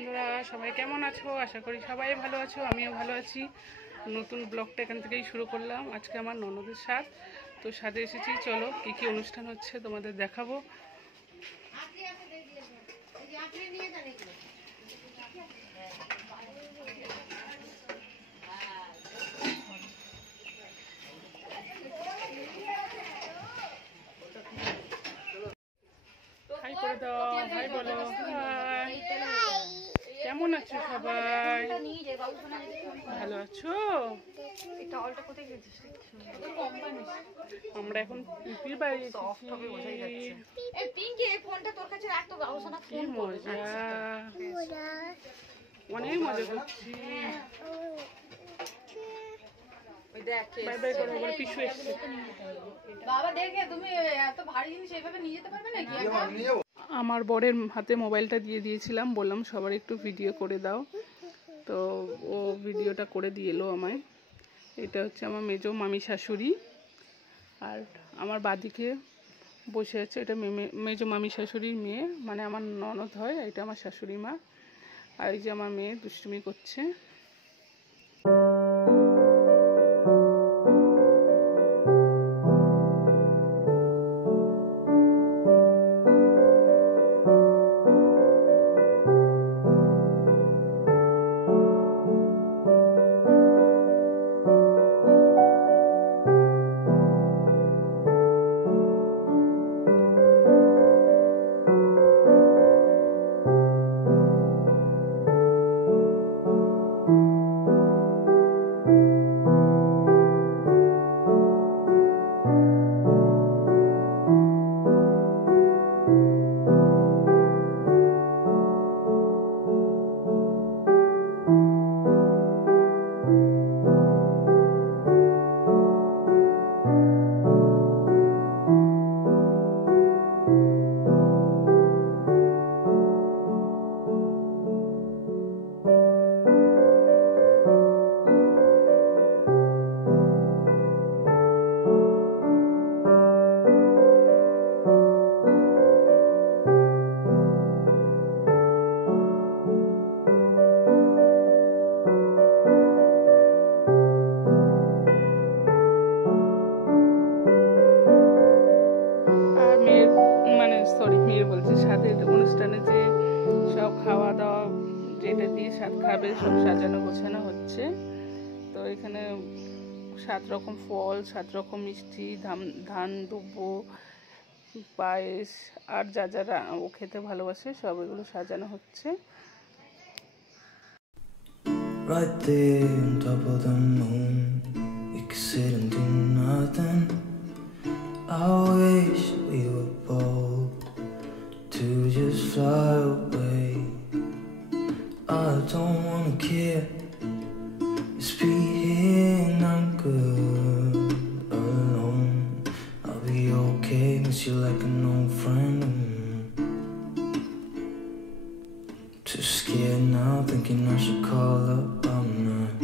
বন্ধুরা, সবাই কেমন আছো? আশা করি সবাই ভালো আছো, আমিও ভালো আছি। নতুন ব্লগটা এখান থেকেই শুরু করলাম। আজকে আমার ননদের স্বাদ, তো স্বাদে এসেছি। চলো কি কি অনুষ্ঠান হচ্ছে তোমাদের দেখাবো। হাই করে দাও, হাই বলো, হাই। কেমন আছো সবাই? ভালো আছো? আমরা এখন পিপির বাড়ি এসেছি। কি মজা, অনেক মজা করছি। বাই বাই করো, বলে পিছু এসছে। আমার বরের হাতে মোবাইলটা দিয়ে দিয়েছিলাম, বললাম সবার একটু ভিডিও করে দাও, তো ও ভিডিওটা করে দিয়ে এলো আমায়। এটা হচ্ছে আমার মেজো মামি শাশুড়ি, আর আমার বাদিকে বসে আছে, এটা মেজো মামি শাশুড়ির মেয়ে, মানে আমার ননদ হয়। এটা আমার শাশুড়ি মা। আর এই যে আমার মেয়ে দুষ্টুমি করছে। স্বাদের অনুষ্ঠানে যে সব খাওয়া দাওয়া যেটা দিয়ে স্বাদ খাবে সব সাজানো গোছানো হচ্ছে। তো এখানে 7 রকম ফল, 7 রকম মিষ্টি, ধান দুব্ব, পায়েস, আর যা যারা ও খেতে ভালোবাসে সব এগুলো সাজানো হচ্ছে। Right there on top of the moon, we could sit and do nothing. I wish we were bold to just fly away. I don't wanna care, just be here and I'm good alone. I'll be okay, miss you like an old friend. Too scared now, thinking I should call up, I'm not.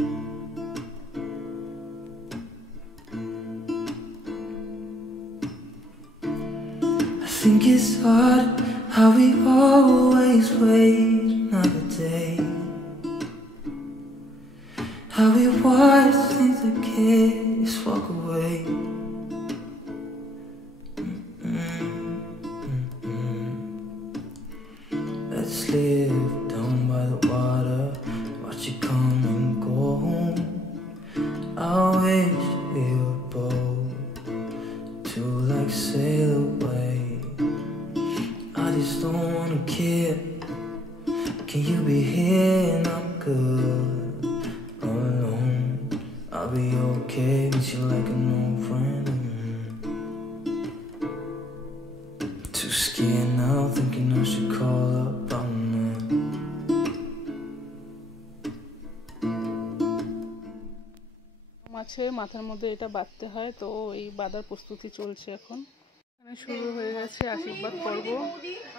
I think it's hard how we always wait another day, how we watch things that kids walk away. Let's live down by the water, watch it come and go home. I wish we were bold to like sail away. I just don't wanna care. Can you be here and I'm good alone? I'll be okay, miss you like an old friend. Too scared now, thinking I should call up, I'm not. মাছের মাথার মধ্যে এটা বাঁধতে হয়, তো এই বাঁধার প্রস্তুতি চলছে এখন। এখানে শুরু হয়ে গেছে আশীর্বাদ পর্ব,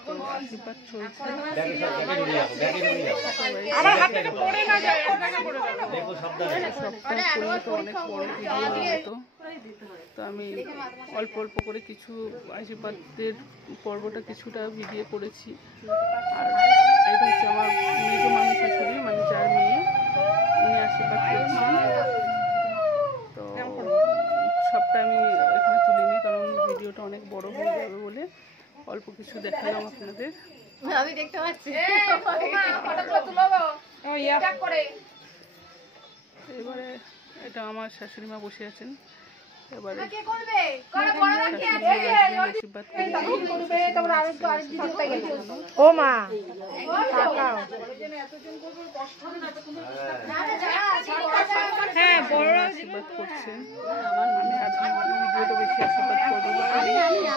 তো আশীর্বাদ চলছে। তো অনেক বড় ভিডিও হতো, তো আমি অল্প অল্প করে কিছু আশীর্বাদের পর্বটা কিছুটা ভিডিও করেছি। আর এটা হচ্ছে আমার দেখালাম আপনাদের। আমি দেখতে পাচ্ছি। এবারে এটা আমার শাশুড়ি মা বসে আছেন। এবারে ও মা হ্যাঁ বড়রা আশীর্বাদ করছেন। আমি আজকে ভিডিওটা বেশি আশীর্বাদ করবো না।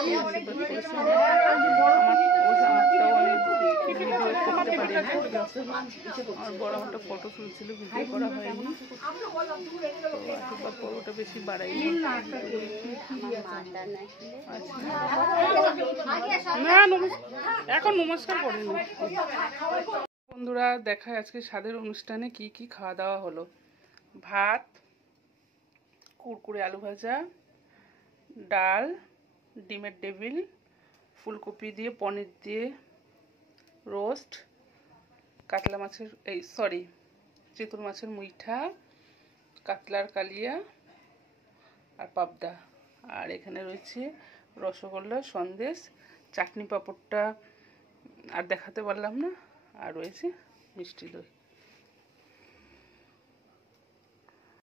আশীর্বাদ করছেন আমারটাও আমি ভিডিও করতে পারি না। আমার বড় একটা ফটো তুলছিল, ভিডিও করা হয়নি। তো আশীর্বাদ পর্বটা বেশি বাড়াইনি। না এখন নমস্কার করেনি। বন্ধুরা দেখায় আজকে স্বাদের অনুষ্ঠানে কি কি খাওয়া দাওয়া হলো। ভাত, কুরকুরে আলু ভাজা, ডাল, ডিমের টেবিল, ফুলকপি দিয়ে পনির দিয়ে রোস্ট, কাতলা মাছের চিতল মাছের মুইঠা, কাতলার কালিয়া আর পাবদা। আর এখানে রয়েছে রসগোল্লা, সন্দেশ, চাটনি পাঁপড়টা আর দেখাতে পারলাম না। আর রয়েছে মিষ্টি দই।